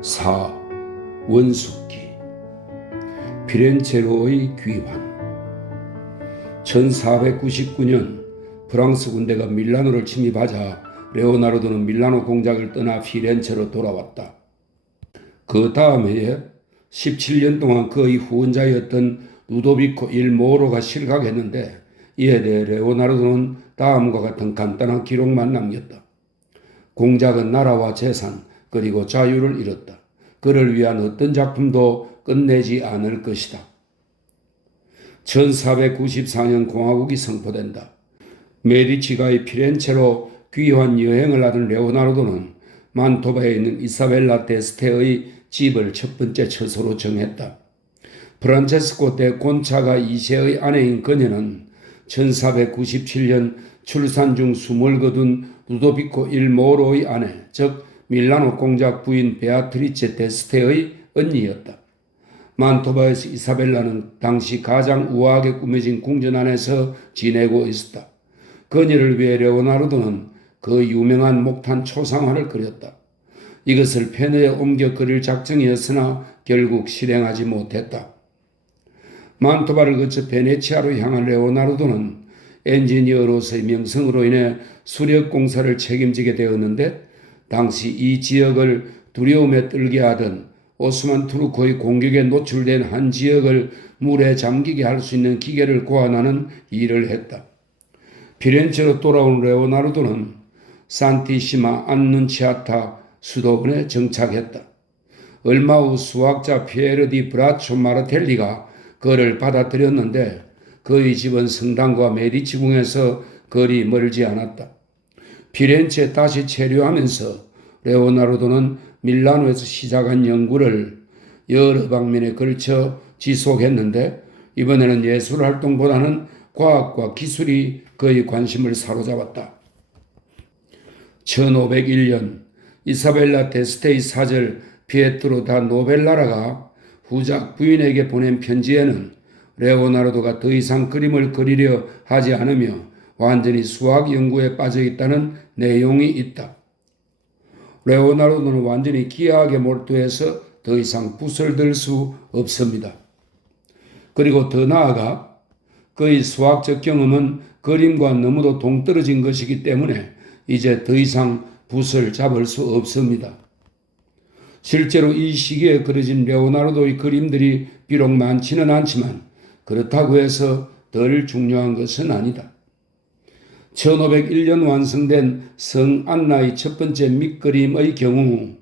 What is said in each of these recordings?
4. 원숙기. 피렌체로의 귀환. 1499년 프랑스 군대가 밀라노를 침입하자 레오나르도는 밀라노 공작을 떠나 피렌체로 돌아왔다. 그 다음 해에 17년 동안 그의 후원자였던 루도비코 일 모로가 실각했는데, 이에 대해 레오나르도는 다음과 같은 간단한 기록만 남겼다. 공작은 나라와 재산 그리고 자유를 잃었다. 그를 위한 어떤 작품도 끝내지 않을 것이다. 1494년 공화국이 선포된다. 메디치가의 피렌체로 귀환 여행을 하던 레오나르도는 만토바에 있는 이사벨라 데스테의 집을 첫 번째 처소로 정했다. 프란체스코 데 곤차가 2세의 아내인 그녀는 1497년 출산 중 숨을 거둔 루도비코 일 모로의 아내, 즉 밀라노 공작 부인 베아트리체 데스테의 언니였다. 만토바에서 이사벨라는 당시 가장 우아하게 꾸며진 궁전 안에서 지내고 있었다. 그녀를 위해 레오나르도는 그 유명한 목탄 초상화를 그렸다. 이것을 페네에 옮겨 그릴 작정이었으나 결국 실행하지 못했다. 만토바를 거쳐 베네치아로 향한 레오나르도는 엔지니어로서의 명성으로 인해 수력 공사를 책임지게 되었는데, 당시 이 지역을 두려움에 떨게 하던 오스만 투르크의 공격에 노출된 한 지역을 물에 잠기게 할 수 있는 기계를 고안하는 일을 했다. 피렌체로 돌아온 레오나르도는 산티시마 안눈치아타 수도원에 정착했다. 얼마 후 수학자 피에르 디 브라초 마르텔리가 그를 받아들였는데, 그의 집은 성당과 메디치 궁에서 거리 멀지 않았다. 피렌체에 다시 체류하면서 레오나르도는 밀라노에서 시작한 연구를 여러 방면에 걸쳐 지속했는데, 이번에는 예술 활동보다는 과학과 기술이 그의 관심을 사로잡았다. 1501년 이사벨라 데스테의 사절 피에트로 다 노벨라라가 후작 부인에게 보낸 편지에는 레오나르도가 더 이상 그림을 그리려 하지 않으며 완전히 수학 연구에 빠져 있다는 내용이 있다. 레오나르도는 완전히 기하학에 몰두해서 더 이상 붓을 들 수 없습니다. 그리고 더 나아가 그의 수학적 경험은 그림과 너무도 동떨어진 것이기 때문에 이제 더 이상 붓을 잡을 수 없습니다. 실제로 이 시기에 그려진 레오나르도의 그림들이 비록 많지는 않지만 그렇다고 해서 덜 중요한 것은 아니다. 1501년 완성된 성 안나의 첫 번째 밑그림의 경우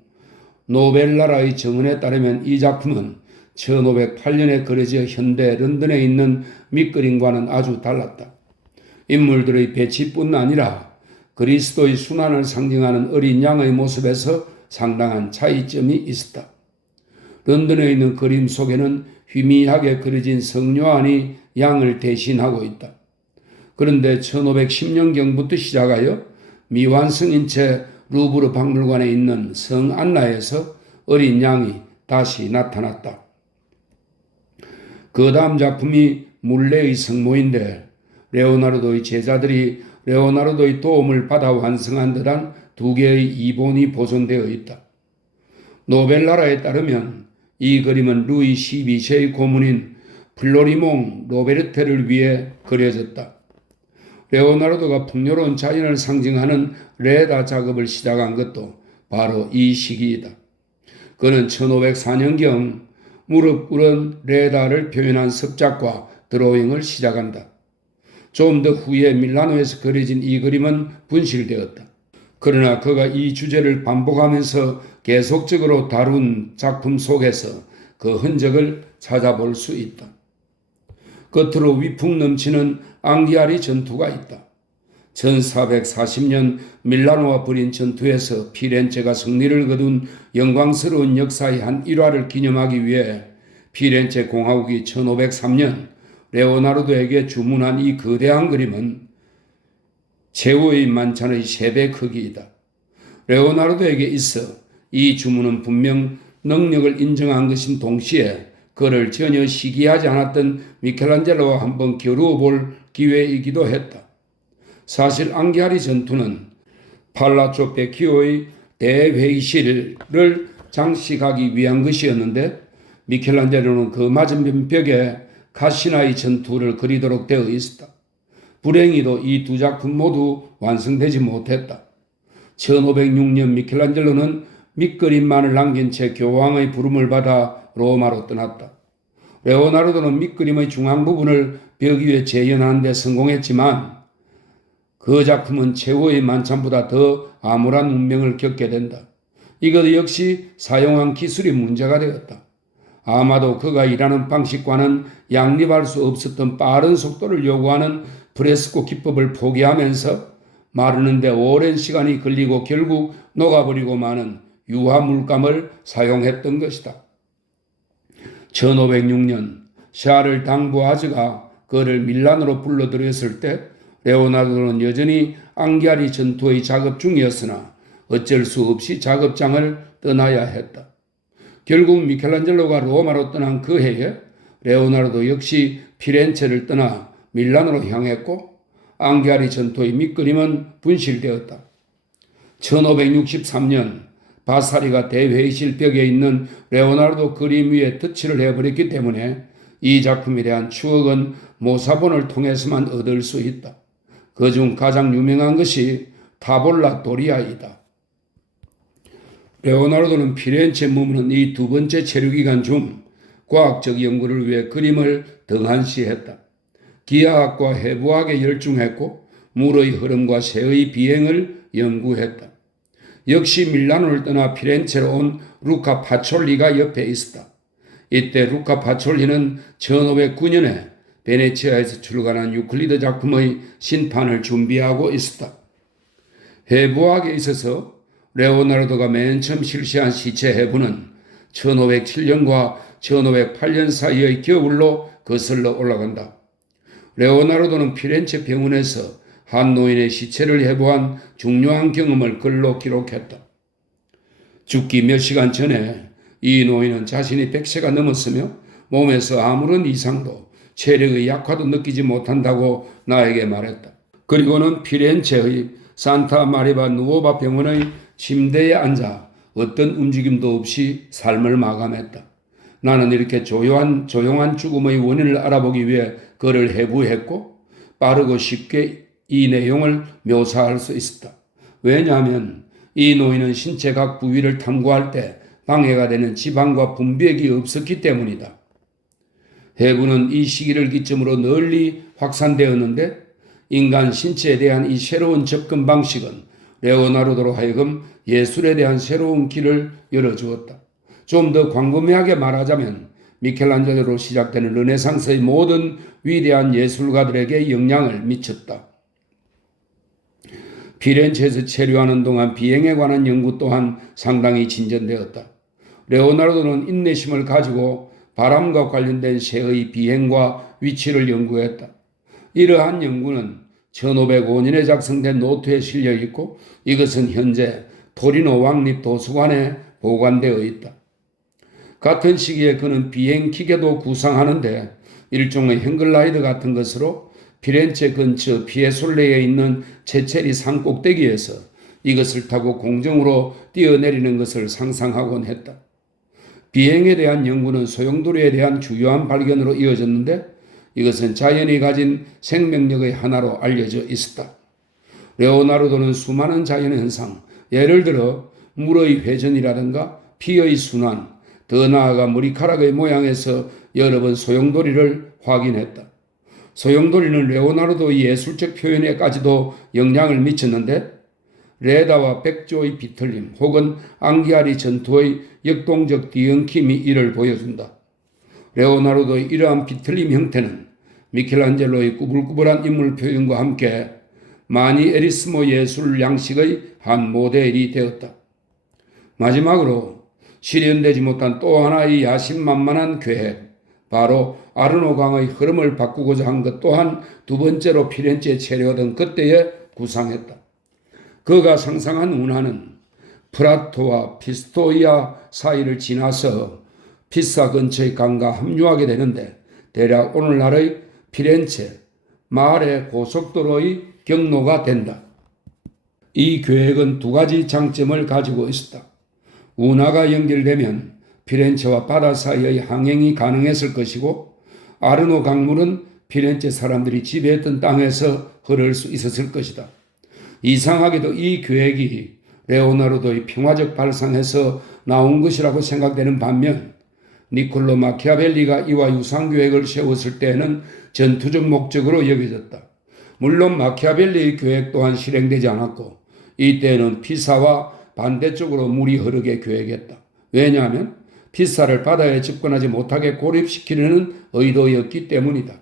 노벨라라의 정언에 따르면 이 작품은 1508년에 그려져 현대 런던에 있는 밑그림과는 아주 달랐다. 인물들의 배치뿐 아니라 그리스도의 순환을 상징하는 어린 양의 모습에서 상당한 차이점이 있었다. 런던에 있는 그림 속에는 희미하게 그려진 성요한이 양을 대신하고 있다. 그런데 1510년경부터 시작하여 미완성인 채 루브르 박물관에 있는 성 안나에서 어린 양이 다시 나타났다. 그 다음 작품이 물레의 성모인데, 레오나르도의 제자들이 레오나르도의 도움을 받아 완성한 듯한 두 개의 이본이 보존되어 있다. 노벨라라에 따르면 이 그림은 루이 12세의 고문인 플로리몽 로베르테를 위해 그려졌다. 레오나르도가 풍요로운 자연을 상징하는 레다 작업을 시작한 것도 바로 이 시기이다. 그는 1504년경 무릎 꿇은 레다를 표현한 습작과 드로잉을 시작한다. 좀 더 후에 밀라노에서 그려진 이 그림은 분실되었다. 그러나 그가 이 주제를 반복하면서 계속적으로 다룬 작품 속에서 그 흔적을 찾아볼 수 있다. 겉으로 위풍 넘치는 앙리아리 전투가 있다. 1440년 밀라노와 벌인 전투에서 피렌체가 승리를 거둔 영광스러운 역사의 한 일화를 기념하기 위해 피렌체 공화국이 1503년 레오나르도에게 주문한 이 거대한 그림은 최후의 만찬의 3배 크기이다. 레오나르도에게 있어 이 주문은 분명 능력을 인정한 것인 동시에 그를 전혀 시기하지 않았던 미켈란젤로와 한번 겨루어 볼 기회이기도 했다. 사실 앙기아리 전투는 팔라초 베키오의 대회의실을 장식하기 위한 것이었는데 미켈란젤로는 그 맞은편 벽에 카시나의 전투를 그리도록 되어 있었다. 불행히도 이 두 작품 모두 완성되지 못했다. 1506년 미켈란젤로는 밑그림만을 남긴 채 교황의 부름을 받아 로마로 떠났다. 레오나르도는 밑그림의 중앙 부분을 벽 위에 재현하는 데 성공했지만 그 작품은 최후의 만찬보다 더 암울한 운명을 겪게 된다. 이것 역시 사용한 기술이 문제가 되었다. 아마도 그가 일하는 방식과는 양립할 수 없었던 빠른 속도를 요구하는 프레스코 기법을 포기하면서 마르는데 오랜 시간이 걸리고 결국 녹아버리고 마는 유화 물감을 사용했던 것이다. 1506년 샤를 당부아즈가 그를 밀란으로 불러들였을 때 레오나르도는 여전히 앙기아리 전투의 작업 중이었으나 어쩔 수 없이 작업장을 떠나야 했다. 결국 미켈란젤로가 로마로 떠난 그 해에 레오나르도 역시 피렌체를 떠나 밀란으로 향했고 앙기아리 전투의 밑그림은 분실되었다. 1563년 바사리가 대회의실 벽에 있는 레오나르도 그림 위에 터치를 해버렸기 때문에 이 작품에 대한 추억은 모사본을 통해서만 얻을 수 있다. 그중 가장 유명한 것이 타볼라 도리아이다. 레오나르도는 피렌체에 머무는 이 두 번째 체류기간 중 과학적 연구를 위해 그림을 등한시했다. 기하학과 해부학에 열중했고 물의 흐름과 새의 비행을 연구했다. 역시 밀라노를 떠나 피렌체로 온 루카 파촐리가 옆에 있었다. 이때 루카 파촐리는 1509년에 베네치아에서 출간한 유클리드 작품의 신판을 준비하고 있었다. 해부학에 있어서 레오나르도가 맨 처음 실시한 시체 해부는 1507년과 1508년 사이의 겨울로 거슬러 올라간다. 레오나르도는 피렌체 병원에서 한 노인의 시체를 해부한 중요한 경험을 글로 기록했다. 죽기 몇 시간 전에 이 노인은 자신이 100세가 넘었으며 몸에서 아무런 이상도 체력의 약화도 느끼지 못한다고 나에게 말했다. 그리고는 피렌체의 산타 마리바 누오바 병원의 침대에 앉아 어떤 움직임도 없이 삶을 마감했다. 나는 이렇게 조용한 죽음의 원인을 알아보기 위해 그를 해부했고 빠르고 쉽게 이 내용을 묘사할 수 있었다. 왜냐하면 이 노인은 신체 각 부위를 탐구할 때 방해가 되는 지방과 분비액이 없었기 때문이다. 해부는 이 시기를 기점으로 널리 확산되었는데 인간 신체에 대한 이 새로운 접근 방식은 레오나르도로 하여금 예술에 대한 새로운 길을 열어주었다. 좀 더 광범위하게 말하자면 미켈란젤로로 시작되는 르네상스의 모든 위대한 예술가들에게 영향을 미쳤다. 피렌체에서 체류하는 동안 비행에 관한 연구 또한 상당히 진전되었다. 레오나르도는 인내심을 가지고 바람과 관련된 새의 비행과 위치를 연구했다. 이러한 연구는 1505년에 작성된 노트에 실려 있고 이것은 현재 토리노 왕립 도서관에 보관되어 있다. 같은 시기에 그는 비행 기계도 구상하는데 일종의 행글라이더 같은 것으로 피렌체 근처 피에솔레에 있는 체체리 산 꼭대기에서 이것을 타고 공중으로 뛰어내리는 것을 상상하곤 했다. 비행에 대한 연구는 소용돌이에 대한 주요한 발견으로 이어졌는데 이것은 자연이 가진 생명력의 하나로 알려져 있었다. 레오나르도는 수많은 자연의 현상, 예를 들어 물의 회전이라든가 피의 순환, 더 나아가 머리카락의 모양에서 여러 번 소용돌이를 확인했다. 소용돌이는 레오나르도의 예술적 표현에까지도 영향을 미쳤는데 레다와 백조의 비틀림 혹은 앙기아리 전투의 역동적 뒤엉킴이 이를 보여준다. 레오나르도의 이러한 비틀림 형태는 미켈란젤로의 꾸불꾸불한 인물 표현과 함께 마니에리스모 예술 양식의 한 모델이 되었다. 마지막으로 실현되지 못한 또 하나의 야심만만한 계획, 바로 아르노강의 흐름을 바꾸고자 한 것 또한 두 번째로 피렌체에 체류하던 그때에 구상했다. 그가 상상한 운하는 프라토와 피스토이아 사이를 지나서 피사 근처의 강과 합류하게 되는데 대략 오늘날의 피렌체, 마레 고속도로의 경로가 된다. 이 계획은 두 가지 장점을 가지고 있었다. 운하가 연결되면 피렌체와 바다 사이의 항행이 가능했을 것이고 아르노 강물은 피렌체 사람들이 지배했던 땅에서 흐를 수 있었을 것이다. 이상하게도 이 계획이 레오나르도의 평화적 발상에서 나온 것이라고 생각되는 반면 니콜로 마키아벨리가 이와 유사한 계획을 세웠을 때에는 전투적 목적으로 여겨졌다. 물론 마키아벨리의 계획 또한 실행되지 않았고 이때에는 피사와 반대쪽으로 물이 흐르게 계획했다. 왜냐하면 피사를 바다에 접근하지 못하게 고립시키려는 의도였기 때문이다.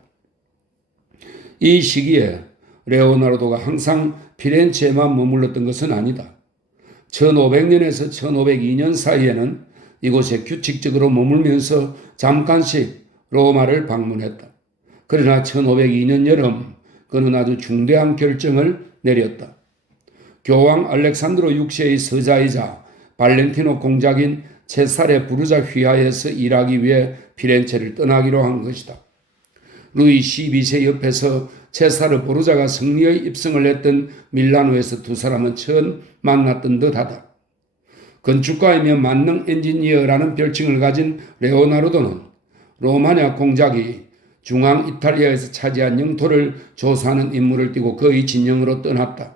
이 시기에 레오나르도가 항상 피렌체에만 머물렀던 것은 아니다. 1500년에서 1502년 사이에는 이곳에 규칙적으로 머물면서 잠깐씩 로마를 방문했다. 그러나 1502년 여름 그는 아주 중대한 결정을 내렸다. 교황 알렉산드로 6세의 서자이자 발렌티노 공작인 체사레 부르자 휘하에서 일하기 위해 피렌체를 떠나기로 한 것이다. 루이 12세 옆에서 체사르 보르자가 승리의 입성을 했던 밀라노에서 두 사람은 처음 만났던 듯하다. 건축가이며 만능 엔지니어라는 별칭을 가진 레오나르도는 로마냐 공작이 중앙 이탈리아에서 차지한 영토를 조사하는 임무를 띠고 그의 진영으로 떠났다.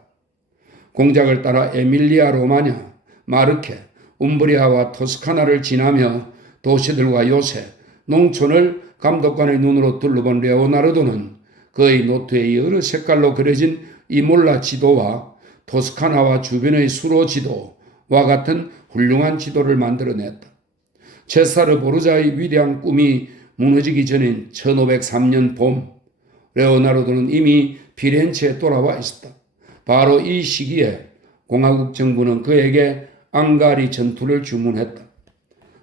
공작을 따라 에밀리아 로마냐, 마르케, 움브리아와 토스카나를 지나며 도시들과 요새, 농촌을 감독관의 눈으로 둘러본 레오나르도는 그의 노트에 여러 색깔로 그려진 이몰라 지도와 토스카나와 주변의 수로 지도와 같은 훌륭한 지도를 만들어냈다. 체사르 보르자의 위대한 꿈이 무너지기 전인 1503년 봄, 레오나르도는 이미 피렌체에 돌아와 있었다. 바로 이 시기에 공화국 정부는 그에게 앙가리 전투를 주문했다.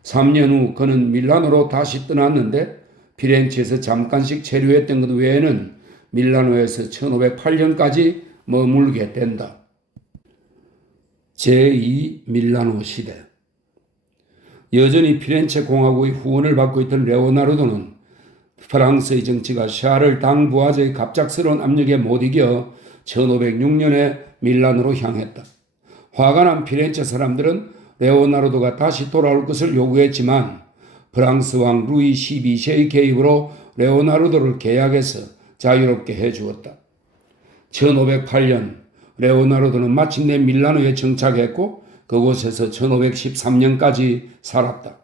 3년 후 그는 밀라노로 다시 떠났는데 피렌체에서 잠깐씩 체류했던 것 외에는 밀라노에서 1508년까지 머물게 된다. 제2 밀라노 시대. 여전히 피렌체 공화국의 후원을 받고 있던 레오나르도는 프랑스의 정치가 샤를 당부하자의 갑작스러운 압력에 못 이겨 1506년에 밀라노로 향했다. 화가 난 피렌체 사람들은 레오나르도가 다시 돌아올 것을 요구했지만 프랑스 왕 루이 12세의 개입으로 레오나르도를 계약해서 자유롭게 해주었다. 1508년 레오나르도는 마침내 밀라노에 정착했고 그곳에서 1513년까지 살았다.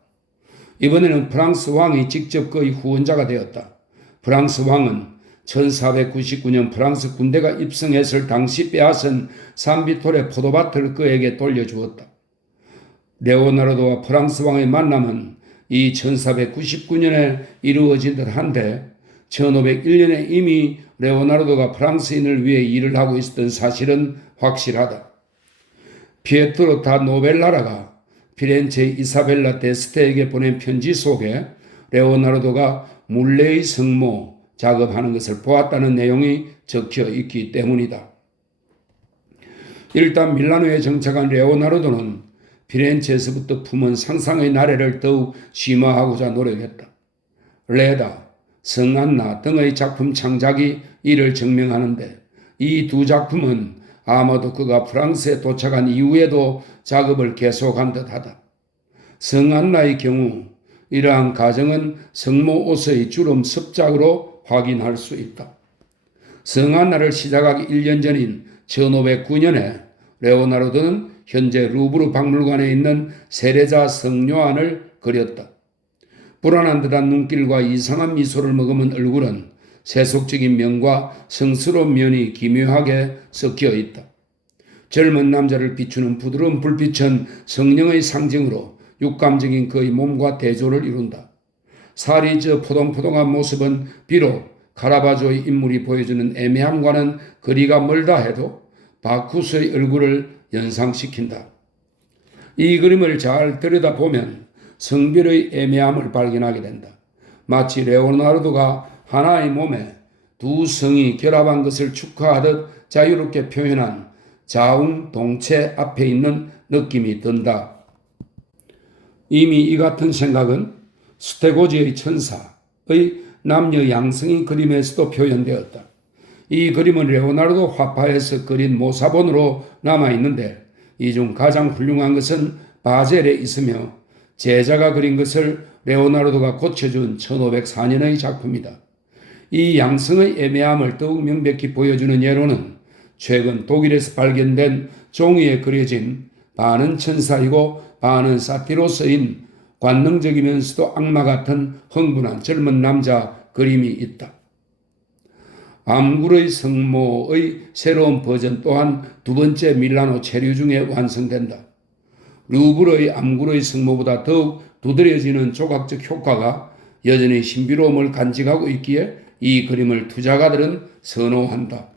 이번에는 프랑스 왕이 직접 그의 후원자가 되었다. 프랑스 왕은 1499년 프랑스 군대가 입성했을 당시 빼앗은 산비토레 포도밭을 그에게 돌려주었다. 레오나르도와 프랑스 왕의 만남은 이 1499년에 이루어진 듯한데 1501년에 이미 레오나르도가 프랑스인을 위해 일을 하고 있었던 사실은 확실하다. 피에트로 다 노벨라라가 피렌체의 이사벨라 데스테에게 보낸 편지 속에 레오나르도가 물레의 성모 작업하는 것을 보았다는 내용이 적혀 있기 때문이다. 일단 밀라노에 정착한 레오나르도는 피렌체에서부터 품은 상상의 나래를 더욱 심화하고자 노력했다. 레다, 성안나 등의 작품 창작이 이를 증명하는데 이 두 작품은 아마도 그가 프랑스에 도착한 이후에도 작업을 계속한 듯하다. 성안나의 경우 이러한 과정은 성모 옷의 주름 습작으로 확인할 수 있다. 성안나를 시작하기 1년 전인 1509년에 레오나르도는 현재 루브르 박물관에 있는 세레자 성요한을 그렸다. 불안한 듯한 눈길과 이상한 미소를 머금은 얼굴은 세속적인 면과 성스러운 면이 기묘하게 섞여 있다. 젊은 남자를 비추는 부드러운 불빛은 성령의 상징으로 육감적인 그의 몸과 대조를 이룬다. 살이 저 포동포동한 모습은 비록 카라바조의 인물이 보여주는 애매함과는 거리가 멀다 해도 바쿠스의 얼굴을 연상시킨다. 이 그림을 잘 들여다보면 성별의 애매함을 발견하게 된다. 마치 레오나르도가 하나의 몸에 두 성이 결합한 것을 축하하듯 자유롭게 표현한 자웅동체 앞에 있는 느낌이 든다. 이미 이 같은 생각은 스테고지의 천사의 남녀 양성의 그림에서도 표현되었다. 이 그림은 레오나르도 화파에서 그린 모사본으로 남아있는데 이 중 가장 훌륭한 것은 바젤에 있으며 제자가 그린 것을 레오나르도가 고쳐준 1504년의 작품이다. 이 양성의 애매함을 더욱 명백히 보여주는 예로는 최근 독일에서 발견된 종이에 그려진 반은 천사이고 반은 사티로스인 관능적이면서도 악마 같은 흥분한 젊은 남자 그림이 있다. 암굴의 성모의 새로운 버전 또한 두 번째 밀라노 체류 중에 완성된다. 루브르의 암굴의 성모보다 더욱 두드러지는 조각적 효과가 여전히 신비로움을 간직하고 있기에 이 그림을 투자가들은 선호한다.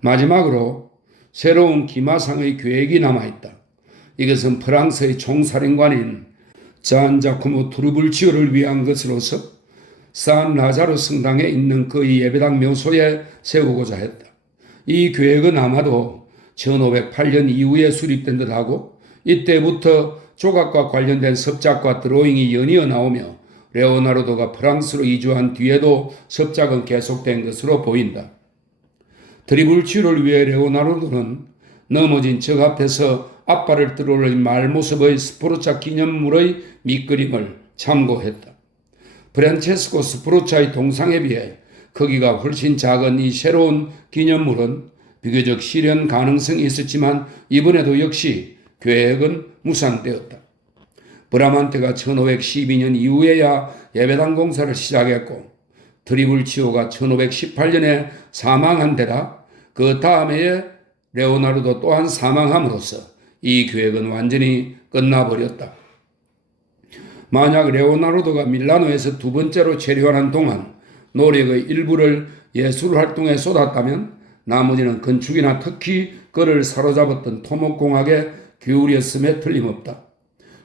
마지막으로 새로운 기마상의 계획이 남아있다. 이것은 프랑스의 총사령관인 잔 자코모 트루블치오를 위한 것으로서 산 라자로 성당에 있는 그의 예배당 묘소에 세우고자 했다. 이 계획은 아마도 1508년 이후에 수립된 듯하고 이때부터 조각과 관련된 섭작과 드로잉이 연이어 나오며 레오나르도가 프랑스로 이주한 뒤에도 섭작은 계속된 것으로 보인다. 트리불치오를 위해 레오나르도는 넘어진 적 앞에서 앞발을 들어올린 말모습의 스포르차 기념물의 밑그림을 참고했다. 프란체스코 스포르차의 동상에 비해 크기가 훨씬 작은 이 새로운 기념물은 비교적 실현 가능성이 있었지만 이번에도 역시 계획은 무산되었다. 브라만테가 1512년 이후에야 예배당 공사를 시작했고 트리불치오가 1518년에 사망한 데다 그 다음에 레오나르도 또한 사망함으로써 이 계획은 완전히 끝나버렸다. 만약 레오나르도가 밀라노에서 두 번째로 체류하는 동안 노력의 일부를 예술 활동에 쏟았다면 나머지는 건축이나 특히 그를 사로잡았던 토목공학에 기울였음에 틀림없다.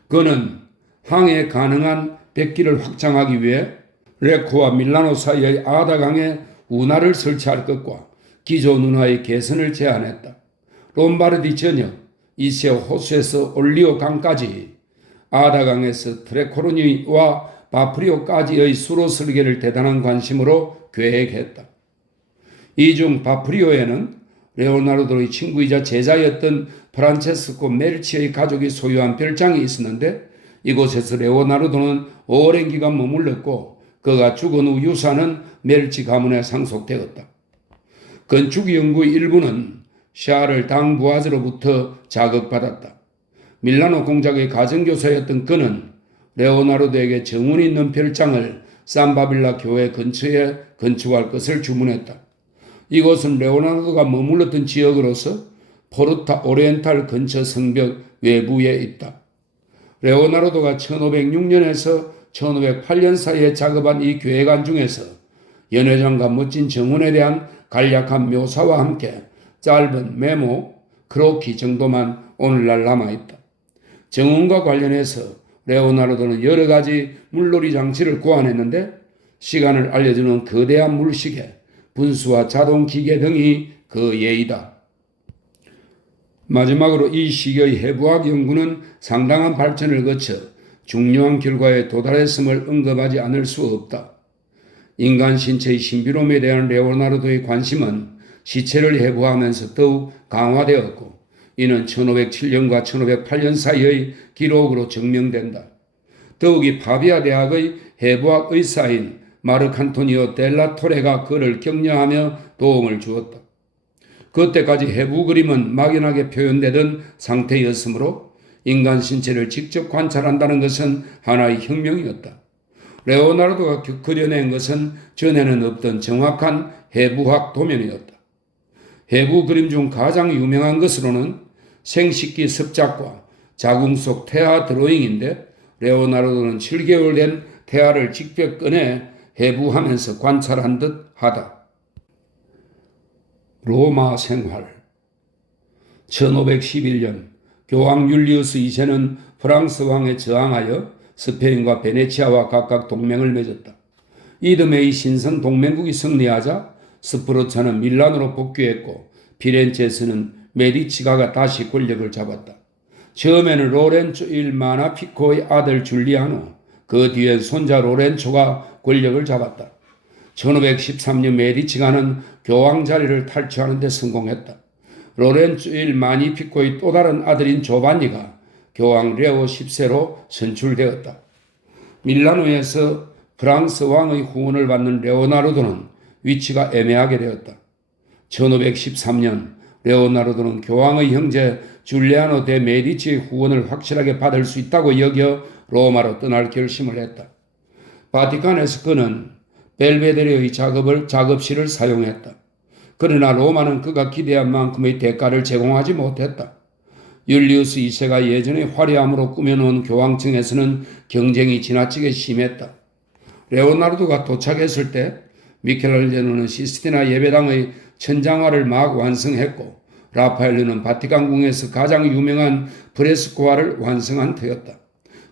그는 항해 가능한 백기를 확장하기 위해 레코와 밀라노 사이의 아다강에 운하를 설치할 것과 기조 운하의 개선을 제안했다. 롬바르디 전역 이세오 호수에서 올리오 강까지 아다강에서 트레코르니와 바프리오까지의 수로 설계를 대단한 관심으로 계획했다. 이 중 바프리오에는 레오나르도의 친구이자 제자였던 프란체스코 메르치의 가족이 소유한 별장이 있었는데 이곳에서 레오나르도는 오랜 기간 머물렀고 그가 죽은 후 유산은 메르치 가문에 상속되었다. 건축 연구의 일부는 샤를 당부아즈로부터 자극받았다. 밀라노 공작의 가정교사였던 그는 레오나르도에게 정운 있는 별장을 산바빌라 교회 근처에 건축할 것을 주문했다. 이곳은 레오나르도가 머물렀던 지역으로서 포르타 오리엔탈 근처 성벽 외부에 있다. 레오나르도가 1506년에서 1508년 사이에 작업한 이 계획안 중에서 연회장과 멋진 정원에 대한 간략한 묘사와 함께 짧은 메모, 크로키 정도만 오늘날 남아있다. 정원과 관련해서 레오나르도는 여러 가지 물놀이 장치를 고안했는데 시간을 알려주는 거대한 물시계, 분수와 자동기계 등이 그 예이다. 마지막으로 이 시기의 해부학 연구는 상당한 발전을 거쳐 중요한 결과에 도달했음을 언급하지 않을 수 없다. 인간 신체의 신비로움에 대한 레오나르도의 관심은 시체를 해부하면서 더욱 강화되었고 이는 1507년과 1508년 사이의 기록으로 증명된다. 더욱이 파비아 대학의 해부학 의사인 마르칸토니오 델라 토레가 그를 격려하며 도움을 주었다. 그때까지 해부 그림은 막연하게 표현되던 상태였으므로 인간 신체를 직접 관찰한다는 것은 하나의 혁명이었다. 레오나르도가 그려낸 것은 전에는 없던 정확한 해부학 도면이었다. 해부 그림 중 가장 유명한 것으로는 생식기 습작과 자궁 속 태아 드로잉인데 레오나르도는 7개월 된 태아를 직접 꺼내 해부하면서 관찰한 듯 하다. 로마 생활 1511년 교황 율리우스 2세는 프랑스 왕에 저항하여 스페인과 베네치아와 각각 동맹을 맺었다. 이듬해 이 신선 동맹국이 승리하자 스포르차는 밀라노로 복귀했고 피렌체에서는 메디치가가 다시 권력을 잡았다. 처음에는 로렌조 일 마나피코의 아들 줄리아노, 그 뒤엔 손자 로렌초가 권력을 잡았다. 1513년 메디치가는 교황 자리를 탈취하는 데 성공했다. 로렌조 일 마니피코의 또 다른 아들인 조반니가 교황 레오 10세로 선출되었다. 밀라노에서 프랑스 왕의 후원을 받는 레오나르도는 위치가 애매하게 되었다. 1513년 레오나르도는 교황의 형제 줄리아노 데 메디치의 후원을 확실하게 받을 수 있다고 여겨 로마로 떠날 결심을 했다. 바티칸에서 그는 벨베데레의 작업실을 사용했다. 그러나 로마는 그가 기대한 만큼의 대가를 제공하지 못했다. 율리우스 2세가 예전의 화려함으로 꾸며놓은 교황청에서는 경쟁이 지나치게 심했다. 레오나르도가 도착했을 때 미켈란젤로는 시스티나 예배당의 천장화를 막 완성했고 라파엘로는 바티칸궁에서 가장 유명한 프레스코화를 완성한 터였다.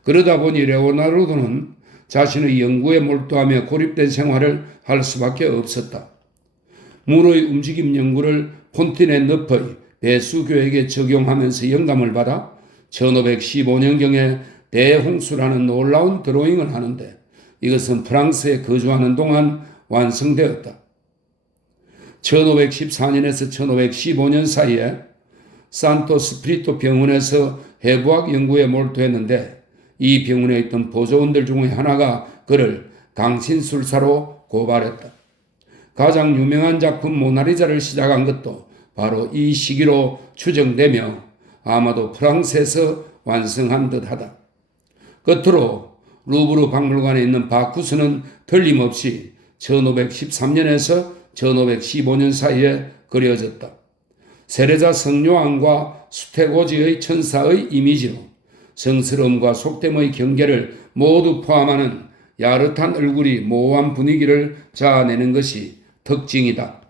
그러다 보니 레오나르도는 자신의 연구에 몰두하며 고립된 생활을 할 수밖에 없었다. 물의 움직임 연구를 폰티네너프의 배수교에게 적용하면서 영감을 받아 1515년경에 대홍수라는 놀라운 드로잉을 하는데 이것은 프랑스에 거주하는 동안 완성되었다. 1514년에서 1515년 사이에 산토 스프리토 병원에서 해부학 연구에 몰두했는데 이 병원에 있던 보조원들 중의 하나가 그를 강신술사로 고발했다. 가장 유명한 작품 모나리자를 시작한 것도 바로 이 시기로 추정되며 아마도 프랑스에서 완성한 듯하다. 끝으로 루브르 박물관에 있는 바쿠스는 틀림없이 1513년에서 1515년 사이에 그려졌다. 세례자 성요한과 수태고지의 천사의 이미지로 성스러움과 속됨의 경계를 모두 포함하는 야릇한 얼굴이 모호한 분위기를 자아내는 것이 특징이다.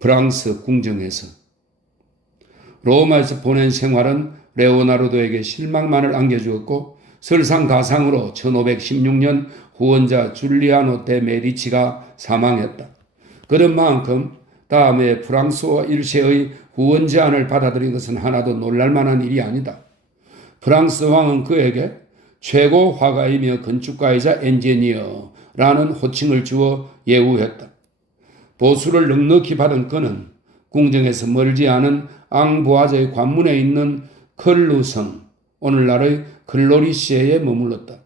프랑스 궁정에서 로마에서 보낸 생활은 레오나르도에게 실망만을 안겨주었고 설상가상으로 1516년 후원자 줄리아노 데 메디치가 사망했다. 그런 만큼 다음에 프랑스와 1세의 후원 제안을 받아들인 것은 하나도 놀랄만한 일이 아니다. 프랑스 왕은 그에게 최고 화가이며 건축가이자 엔지니어라는 호칭을 주어 예우했다. 보수를 넉넉히 받은 그는 궁정에서 멀지 않은 앙부아제의 관문에 있는 클루성, 오늘날의 클로리시에에 머물렀다.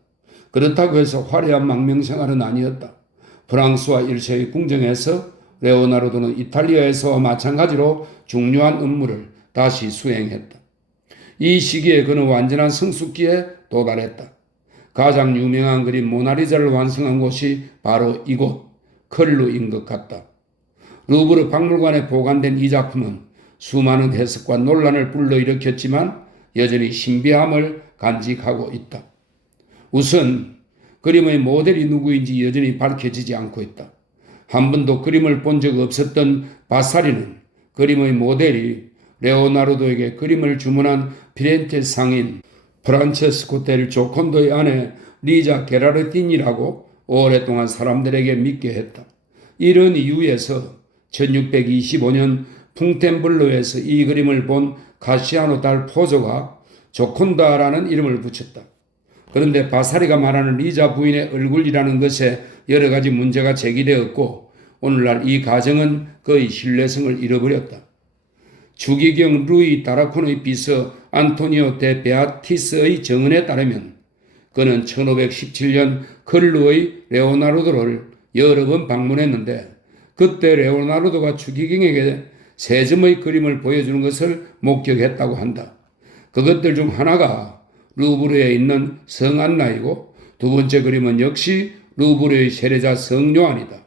그렇다고 해서 화려한 망명생활은 아니었다. 프랑스와 1세의 궁정에서 레오나르도는 이탈리아에서와 마찬가지로 중요한 업무를 다시 수행했다. 이 시기에 그는 완전한 성숙기에 도달했다. 가장 유명한 그림 모나리자를 완성한 곳이 바로 이곳 클루인 것 같다. 루브르 박물관에 보관된 이 작품은 수많은 해석과 논란을 불러일으켰지만 여전히 신비함을 간직하고 있다. 우선 그림의 모델이 누구인지 여전히 밝혀지지 않고 있다. 한 번도 그림을 본 적 없었던 바사리는 그림의 모델이 레오나르도에게 그림을 주문한 피렌체 상인 프란체스코 델 조콘도의 아내 리자 게라르틴이라고 오랫동안 사람들에게 믿게 했다. 이런 이유에서 1625년 풍텐블로에서 이 그림을 본 카시아노 달 포조가 조콘다라는 이름을 붙였다. 그런데 바사리가 말하는 리자 부인의 얼굴이라는 것에 여러 가지 문제가 제기되었고 오늘날 이 가정은 거의 신뢰성을 잃어버렸다. 주기경 루이 다라콘의 비서 안토니오 데 베아티스의 정언에 따르면 그는 1517년 클루의 레오나르도를 여러 번 방문했는데 그때 레오나르도가 추기경에게 세 점의 그림을 보여주는 것을 목격했다고 한다. 그것들 중 하나가 루브르에 있는 성안나이고 두 번째 그림은 역시 루브르의 세례자 성요한이다.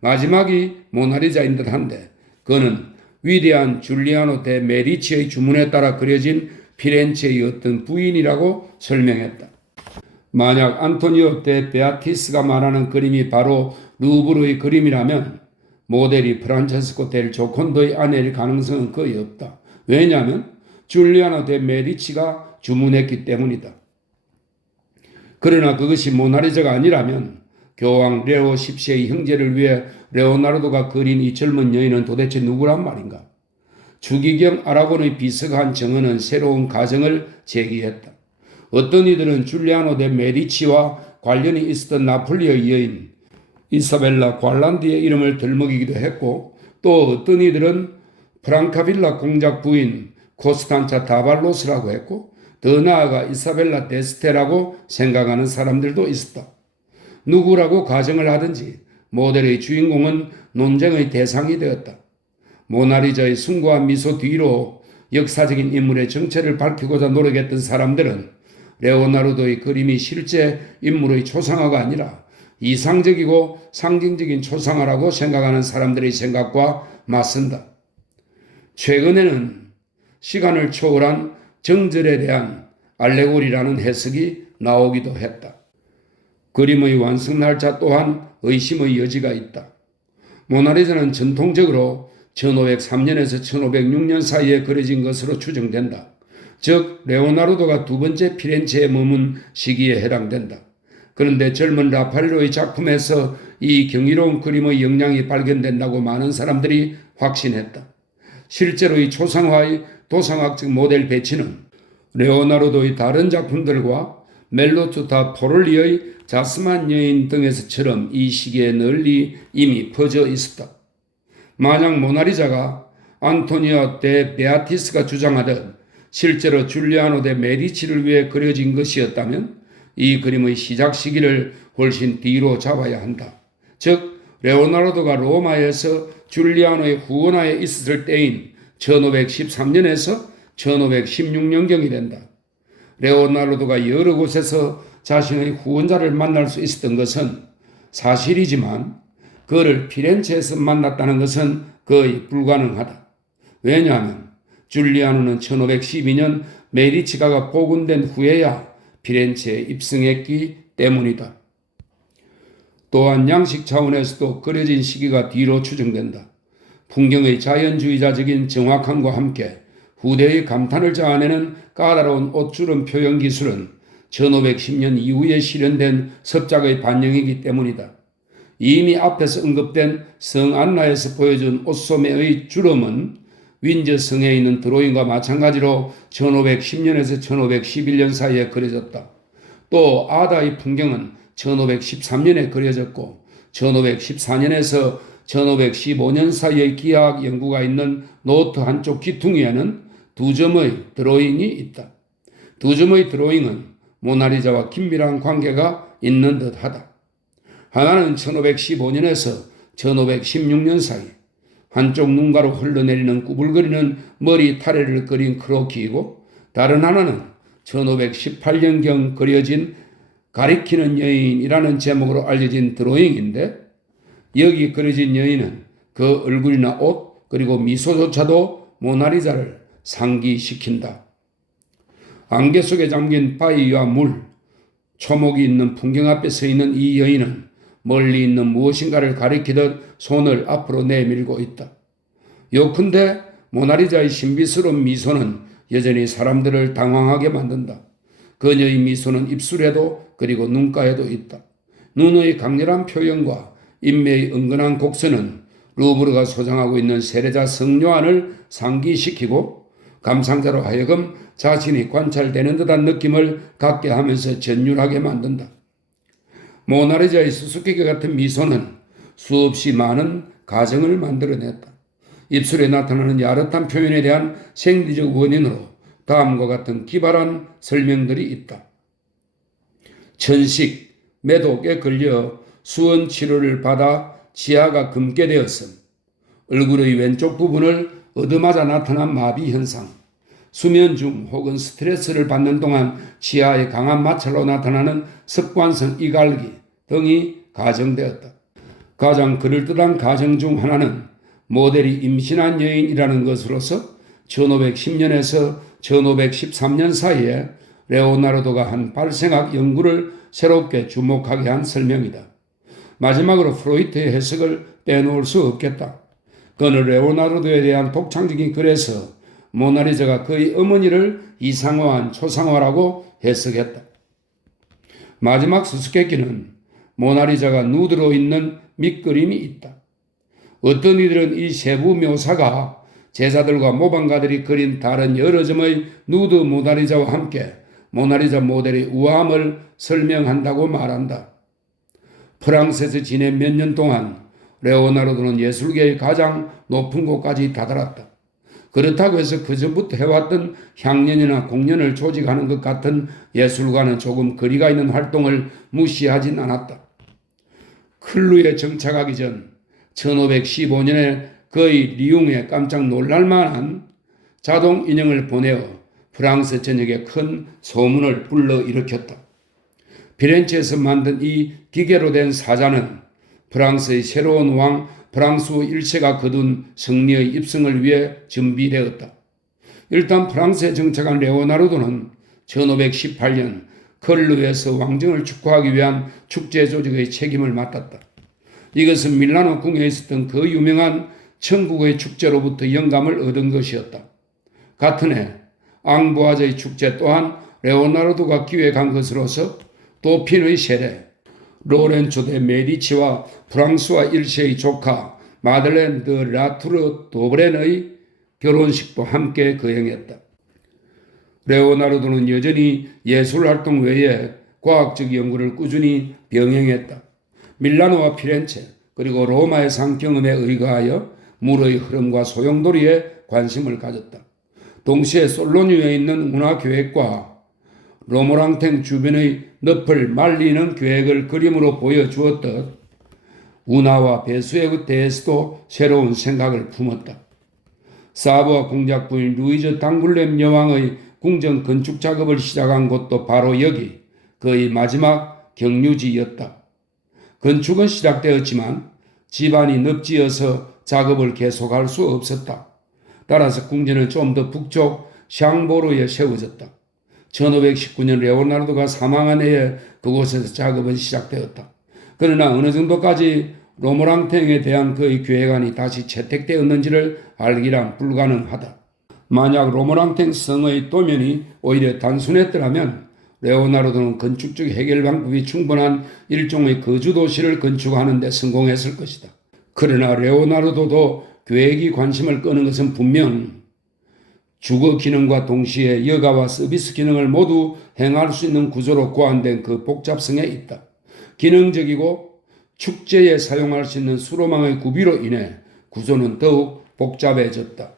마지막이 모나리자인 듯한데 그는 위대한 줄리아노 데 메디치의 주문에 따라 그려진 피렌체의 어떤 부인이라고 설명했다. 만약 안토니오 데 베아티스가 말하는 그림이 바로 루브르의 그림이라면 모델이 프란체스코 델 조콘도의 아내일 가능성은 거의 없다. 왜냐하면 줄리아노 데 메디치가 주문했기 때문이다. 그러나 그것이 모나리자가 아니라면 교황 레오 10세의 형제를 위해 레오나르도가 그린 이 젊은 여인은 도대체 누구란 말인가? 주기경 아라곤의 비서가 한 정언은 새로운 가정을 제기했다. 어떤 이들은 줄리아노 데 메디치와 관련이 있었던 나폴리의 여인 이사벨라 관란디의 이름을 들먹이기도 했고 또 어떤 이들은 프랑카빌라 공작 부인 코스탄차 다발로스라고 했고 더 나아가 이사벨라 데스테라고 생각하는 사람들도 있었다. 누구라고 가정을 하든지 모델의 주인공은 논쟁의 대상이 되었다. 모나리자의 숭고한 미소 뒤로 역사적인 인물의 정체를 밝히고자 노력했던 사람들은 레오나르도의 그림이 실제 인물의 초상화가 아니라 이상적이고 상징적인 초상화라고 생각하는 사람들의 생각과 맞선다. 최근에는 시간을 초월한 정절에 대한 알레고리라는 해석이 나오기도 했다. 그림의 완성 날짜 또한 의심의 여지가 있다. 모나리자는 전통적으로 1503년에서 1506년 사이에 그려진 것으로 추정된다. 즉 레오나르도가 두 번째 피렌체에 머문 시기에 해당된다. 그런데 젊은 라파렐로의 작품에서 이 경이로운 그림의 영향이 발견된다고 많은 사람들이 확신했다. 실제로 이 초상화의 도상학적 모델 배치는 레오나르도의 다른 작품들과 멜로투 다 포롤리의 자스만 여인 등에서처럼 이 시기에 널리 이미 퍼져 있었다. 만약 모나리자가 안토니오 데 베아티스가 주장하듯 실제로 줄리아노 데 메디치를 위해 그려진 것이었다면 이 그림의 시작 시기를 훨씬 뒤로 잡아야 한다. 즉 레오나르도가 로마에서 줄리아노의 후원하에 있었을 때인 1513년에서 1516년경이 된다. 레오나르도가 여러 곳에서 자신의 후원자를 만날 수 있었던 것은 사실이지만 그를 피렌체에서 만났다는 것은 거의 불가능하다. 왜냐하면 줄리아노는 1512년 메디치가가 복원된 후에야 피렌체에 입성했기 때문이다. 또한 양식 차원에서도 그려진 시기가 뒤로 추정된다. 풍경의 자연주의자적인 정확함과 함께 후대의 감탄을 자아내는 까다로운 옷주름 표현 기술은 1510년 이후에 실현된 습작의 반영이기 때문이다. 이미 앞에서 언급된 성 안나에서 보여준 옷소매의 주름은 윈저 성에 있는 드로잉과 마찬가지로 1510년에서 1511년 사이에 그려졌다. 또 아다의 풍경은 1513년에 그려졌고 1514년에서 1515년 사이의 기하학 연구가 있는 노트 한쪽 귀퉁이에는 두 점의 드로잉이 있다. 두 점의 드로잉은 모나리자와 긴밀한 관계가 있는 듯하다. 하나는 1515년에서 1516년 사이 한쪽 눈가로 흘러내리는 구불거리는 머리 타래를 그린 크로키이고 다른 하나는 1518년경 그려진 가리키는 여인이라는 제목으로 알려진 드로잉인데 여기 그려진 여인은 그 얼굴이나 옷 그리고 미소조차도 모나리자를 상기시킨다. 안개 속에 잠긴 바위와 물, 초목이 있는 풍경 앞에 서 있는 이 여인은 멀리 있는 무엇인가를 가리키듯 손을 앞으로 내밀고 있다. 요컨대 모나리자의 신비스러운 미소는 여전히 사람들을 당황하게 만든다. 그녀의 미소는 입술에도 그리고 눈가에도 있다. 눈의 강렬한 표현과 인매의 은근한 곡선은 루브르가 소장하고 있는 세례자 성요한을 상기시키고 감상자로 하여금 자신이 관찰되는 듯한 느낌을 갖게 하면서 전율하게 만든다. 모나리자의 수수께끼 같은 미소는 수없이 많은 가정을 만들어냈다. 입술에 나타나는 야릇한 표현에 대한 생리적 원인으로 다음과 같은 기발한 설명들이 있다. 천식, 매독에 걸려 수원 치료를 받아 치아가 금게 되었음, 얼굴의 왼쪽 부분을 얻어맞아 나타난 마비 현상, 수면 중 혹은 스트레스를 받는 동안 치아에 강한 마찰로 나타나는 습관성 이갈기 등이 가정되었다. 가장 그럴듯한 가정 중 하나는 모델이 임신한 여인이라는 것으로서 1510년에서 1513년 사이에 레오나르도가 한 발생학 연구를 새롭게 주목하게 한 설명이다. 마지막으로 프로이트의 해석을 빼놓을 수 없겠다. 그는 레오나르도에 대한 독창적인 글에서 모나리자가 그의 어머니를 이상화한 초상화라고 해석했다. 마지막 수수께끼는 모나리자가 누드로 있는 밑그림이 있다. 어떤 이들은 이 세부 묘사가 제자들과 모방가들이 그린 다른 여러 점의 누드 모나리자와 함께 모나리자 모델의 우아함을 설명한다고 말한다. 프랑스에서 지낸 몇 년 동안 레오나르도는 예술계의 가장 높은 곳까지 다다랐다. 그렇다고 해서 그전부터 해왔던 향연이나 공연을 조직하는 것 같은 예술과는 조금 거리가 있는 활동을 무시하진 않았다. 클루에 정착하기 전 1515년에 거의 리옹에 깜짝 놀랄만한 자동 인형을 보내어 프랑스 전역에 큰 소문을 불러일으켰다. 피렌체에서 만든 이 기계로 된 사자는 프랑스의 새로운 왕 프랑스 1세가 거둔 승리의 입성을 위해 준비되었다. 일단 프랑스에 정착한 레오나르도는 1518년 클루에서 왕정을 축하하기 위한 축제 조직의 책임을 맡았다. 이것은 밀라노 궁에 있었던 그 유명한 천국의 축제로부터 영감을 얻은 것이었다. 같은 해 앙부아즈의 축제 또한 레오나르도가 기획한 것으로서 도핀의 세례, 로렌조 데 메디치와 프랑스와 1세의 조카 마들렌 드 라투르 도브렌의 결혼식도 함께 거행했다. 레오나르도는 여전히 예술활동 외에 과학적 연구를 꾸준히 병행했다. 밀라노와 피렌체 그리고 로마의 산 경험에 의거하여 물의 흐름과 소용돌이에 관심을 가졌다. 동시에 솔로니에 있는 문화계획과 로모랑탱 주변의 늪을 말리는 계획을 그림으로 보여주었듯 운하와 배수에 대해서도 새로운 생각을 품었다. 사브와 공작 부인 루이즈 당굴렘 여왕의 궁정 건축 작업을 시작한 곳도 바로 여기 그의 마지막 경유지였다. 건축은 시작되었지만 집안이 늪지어서 작업을 계속할 수 없었다. 따라서 궁전은 좀 더 북쪽 샹보르에 세워졌다. 1519년 레오나르도가 사망한 해에 그곳에서 작업은 시작되었다. 그러나 어느 정도까지 로모랑탱에 대한 그의 계획안이 다시 채택되었는지를 알기란 불가능하다. 만약 로모랑탱 성의 도면이 오히려 단순했더라면 레오나르도는 건축적 해결 방법이 충분한 일종의 거주도시를 건축하는 데 성공했을 것이다. 그러나 레오나르도도 계획이 관심을 끄는 것은 분명 주거 기능과 동시에 여가와 서비스 기능을 모두 행할 수 있는 구조로 고안된 그 복잡성에 있다. 기능적이고 축제에 사용할 수 있는 수로망의 구비로 인해 구조는 더욱 복잡해졌다.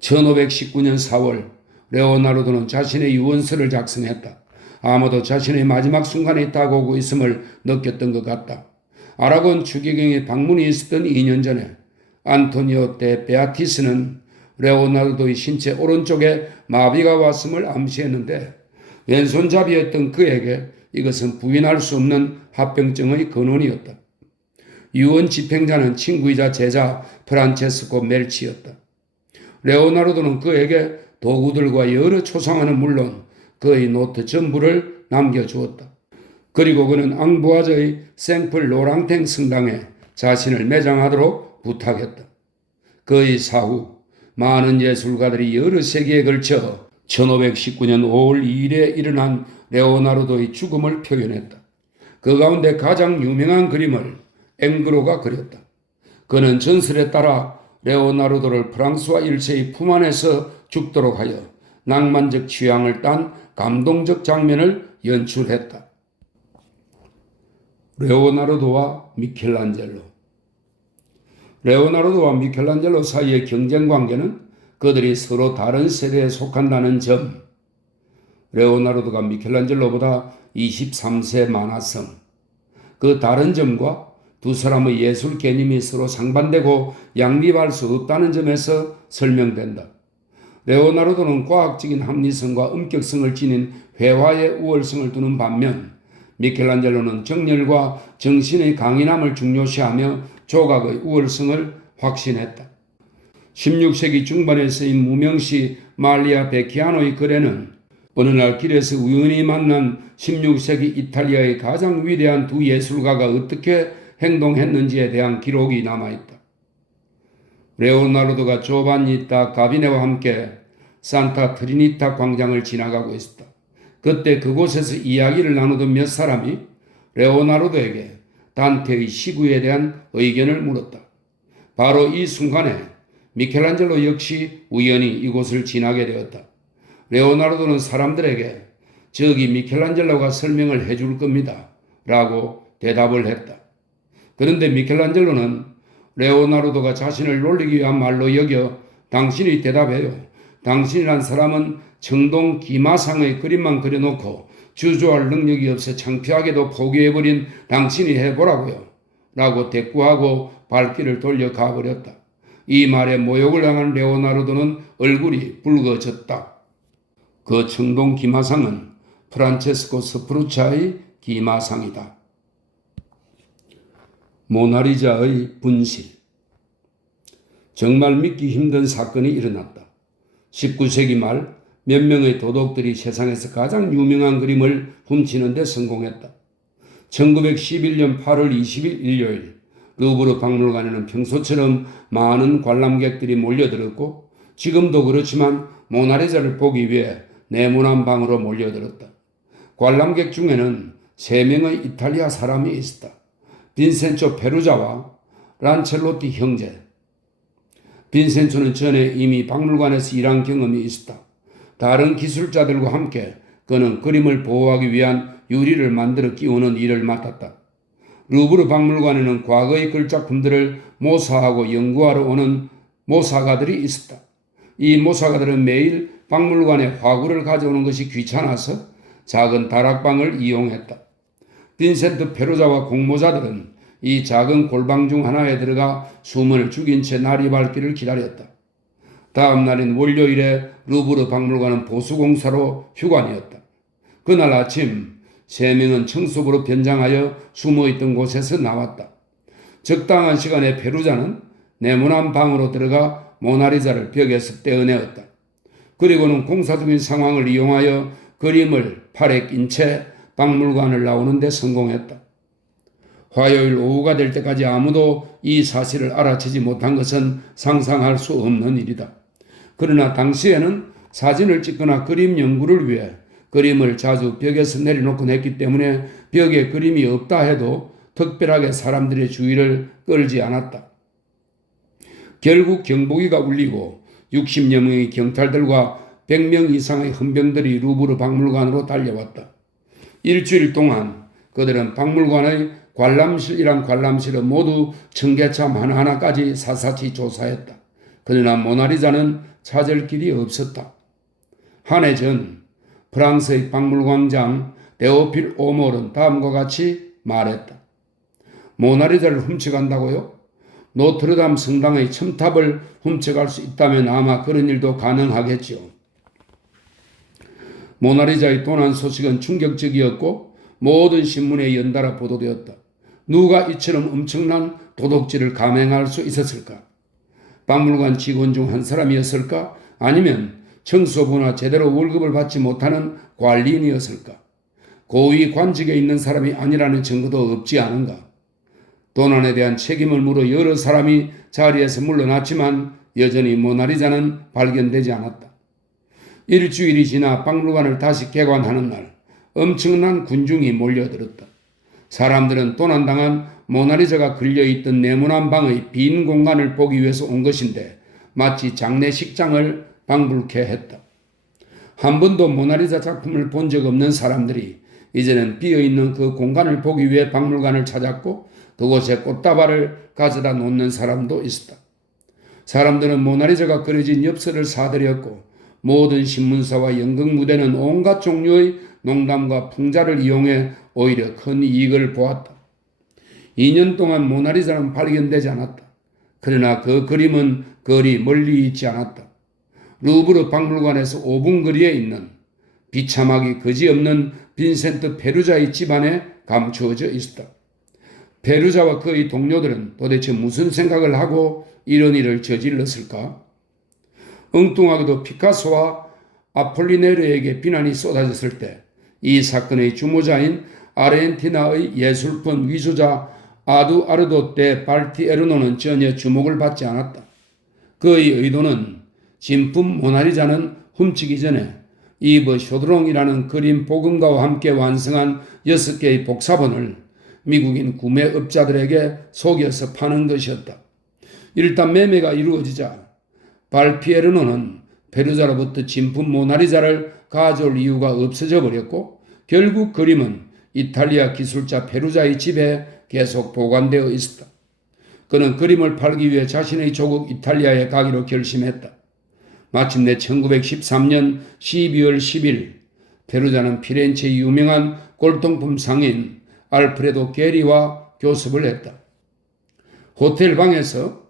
1519년 4월 레오나르도는 자신의 유언서를 작성했다. 아마도 자신의 마지막 순간에 다가오고 있음을 느꼈던 것 같다. 아라곤 추기경의 방문이 있었던 2년 전에 안토니오 데 베아티스는 레오나르도의 신체 오른쪽에 마비가 왔음을 암시했는데 왼손잡이였던 그에게 이것은 부인할 수 없는 합병증의 근원이었다. 유언 집행자는 친구이자 제자 프란체스코 멜치였다. 레오나르도는 그에게 도구들과 여러 초상화는 물론 그의 노트 전부를 남겨주었다. 그리고 그는 앙부아즈의 생플 로랑탱 성당에 자신을 매장하도록 부탁했다. 그의 사후 많은 예술가들이 여러 세기에 걸쳐 1519년 5월 2일에 일어난 레오나르도의 죽음을 표현했다. 그 가운데 가장 유명한 그림을 앵그로가 그렸다. 그는 전설에 따라 레오나르도를 프랑스와 1세의 품 안에서 죽도록 하여 낭만적 취향을 딴 감동적 장면을 연출했다. 레오나르도와 미켈란젤로. 레오나르도와 미켈란젤로 사이의 경쟁 관계는 그들이 서로 다른 세대에 속한다는 점, 레오나르도가 미켈란젤로보다 23세 많았음, 그 다른 점과 두 사람의 예술 개념이 서로 상반되고 양립할 수 없다는 점에서 설명된다. 레오나르도는 과학적인 합리성과 엄격성을 지닌 회화의 우월성을 두는 반면 미켈란젤로는 정열과 정신의 강인함을 중요시하며 조각의 우월성을 확신했다. 16세기 중반에 쓰인 무명시 말리아 베키아노의 글에는 어느 날 길에서 우연히 만난 16세기 이탈리아의 가장 위대한 두 예술가가 어떻게 행동했는지에 대한 기록이 남아있다. 레오나르도가 조반니 다 가비네와 함께 산타 트리니타 광장을 지나가고 있었다. 그때 그곳에서 이야기를 나누던 몇 사람이 레오나르도에게 단테의 시구에 대한 의견을 물었다. 바로 이 순간에 미켈란젤로 역시 우연히 이곳을 지나게 되었다. 레오나르도는 사람들에게 저기 미켈란젤로가 설명을 해줄 겁니다. 라고 대답을 했다. 그런데 미켈란젤로는 레오나르도가 자신을 놀리기 위한 말로 여겨 당신이 대답해요. 당신이란 사람은 청동 기마상의 그림만 그려놓고 주저할 능력이 없어 창피하게도 포기해버린 당신이 해보라고요. 라고 대꾸하고 발길을 돌려 가버렸다. 이 말에 모욕을 당한 레오나르도는 얼굴이 붉어졌다. 그 청동 기마상은 프란체스코 스프루차의 기마상이다. 모나리자의 분실. 정말 믿기 힘든 사건이 일어났다. 19세기 말 몇 명의 도둑들이 세상에서 가장 유명한 그림을 훔치는 데 성공했다. 1911년 8월 20일 일요일 루브르 박물관에는 평소처럼 많은 관람객들이 몰려들었고 지금도 그렇지만 모나리자를 보기 위해 네모난 방으로 몰려들었다. 관람객 중에는 3명의 이탈리아 사람이 있었다. 빈센초 페루자와 란첼로티 형제. 빈센초는 전에 이미 박물관에서 일한 경험이 있었다. 다른 기술자들과 함께 그는 그림을 보호하기 위한 유리를 만들어 끼우는 일을 맡았다. 루브르 박물관에는 과거의 글작품들을 모사하고 연구하러 오는 모사가들이 있었다. 이 모사가들은 매일 박물관에 화구를 가져오는 것이 귀찮아서 작은 다락방을 이용했다. 빈센트 페루자와 공모자들은 이 작은 골방 중 하나에 들어가 숨을 죽인 채 날이 밝기를 기다렸다. 다음 날인 월요일에 루브르 박물관은 보수공사로 휴관이었다. 그날 아침 3명은 청소부로 변장하여 숨어있던 곳에서 나왔다. 적당한 시간에 페루자는 네모난 방으로 들어가 모나리자를 벽에서 떼어내었다. 그리고는 공사 중인 상황을 이용하여 그림을 팔에 낀 채 박물관을 나오는 데 성공했다. 화요일 오후가 될 때까지 아무도 이 사실을 알아채지 못한 것은 상상할 수 없는 일이다. 그러나 당시에는 사진을 찍거나 그림 연구를 위해 그림을 자주 벽에서 내려놓곤 했기 때문에 벽에 그림이 없다 해도 특별하게 사람들의 주의를 끌지 않았다. 결국 경보기가 울리고 60여 명의 경찰들과 100명 이상의 헌병들이 루브르 박물관으로 달려왔다. 일주일 동안 그들은 박물관의 관람실이란 관람실을 모두 청계참 하나하나까지 샅샅이 조사했다. 그러나 모나리자는 찾을 길이 없었다. 한 해 전 프랑스의 박물관장 데오필 오몰은 다음과 같이 말했다. 모나리자를 훔쳐간다고요? 노트르담 성당의 첨탑을 훔쳐갈 수 있다면 아마 그런 일도 가능하겠지요. 모나리자의 도난 소식은 충격적이었고 모든 신문에 연달아 보도되었다. 누가 이처럼 엄청난 도둑질을 감행할 수 있었을까? 박물관 직원 중 한 사람이었을까? 아니면 청소부나 제대로 월급을 받지 못하는 관리인이었을까? 고위 관직에 있는 사람이 아니라는 증거도 없지 않은가? 도난에 대한 책임을 물어 여러 사람이 자리에서 물러났지만 여전히 모나리자는 발견되지 않았다. 일주일이 지나 박물관을 다시 개관하는 날 엄청난 군중이 몰려들었다. 사람들은 도난당한 모나리자가 걸려있던 네모난 방의 빈 공간을 보기 위해서 온 것인데 마치 장례식장을 방불케 했다. 한 번도 모나리자 작품을 본 적 없는 사람들이 이제는 비어있는 그 공간을 보기 위해 박물관을 찾았고 그곳에 꽃다발을 가져다 놓는 사람도 있었다. 사람들은 모나리자가 그려진 엽서를 사들였고 모든 신문사와 연극무대는 온갖 종류의 농담과 풍자를 이용해 오히려 큰 이익을 보았다. 2년 동안 모나리자는 발견되지 않았다. 그러나 그 그림은 거리 멀리 있지 않았다. 루브르 박물관에서 5분 거리에 있는 비참하기 그지없는 빈센트 페루자의 집안에 감추어져 있었다. 페루자와 그의 동료들은 도대체 무슨 생각을 하고 이런 일을 저질렀을까? 엉뚱하게도 피카소와 아폴리네르에게 비난이 쏟아졌을 때 이 사건의 주모자인 아르헨티나의 예술품 위조자 아두아르도 데 발티에르노는 전혀 주목을 받지 않았다. 그의 의도는 진품 모나리자는 훔치기 전에 이브 쇼드롱이라는 그림 복음가와 함께 완성한 6개의 복사본을 미국인 구매업자들에게 속여서 파는 것이었다. 일단 매매가 이루어지자 발피에르노는 페루자로부터 진품 모나리자를 가져올 이유가 없어져 버렸고 결국 그림은 이탈리아 기술자 페루자의 집에 계속 보관되어 있었다. 그는 그림을 팔기 위해 자신의 조국 이탈리아에 가기로 결심했다. 마침내 1913년 12월 10일 페루자는 피렌체의 유명한 골동품 상인 알프레도 게리와 교습을 했다. 호텔 방에서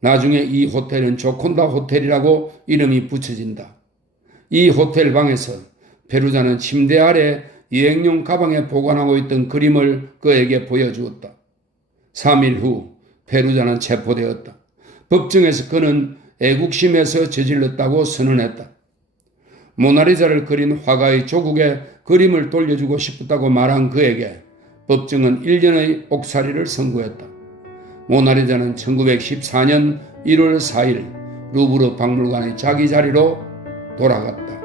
나중에 이 호텔은 조콘다 호텔이라고 이름이 붙여진다. 이 호텔 방에서 페루자는 침대 아래 여행용 가방에 보관하고 있던 그림을 그에게 보여주었다. 3일 후 페루자는 체포되었다. 법정에서 그는 애국심에서 저질렀다고 선언했다. 모나리자를 그린 화가의 조국에 그림을 돌려주고 싶었다고 말한 그에게 법정은 1년의 옥살이를 선고했다. 모나리자는 1914년 1월 4일 루브르 박물관의 자기 자리로 돌아갔다.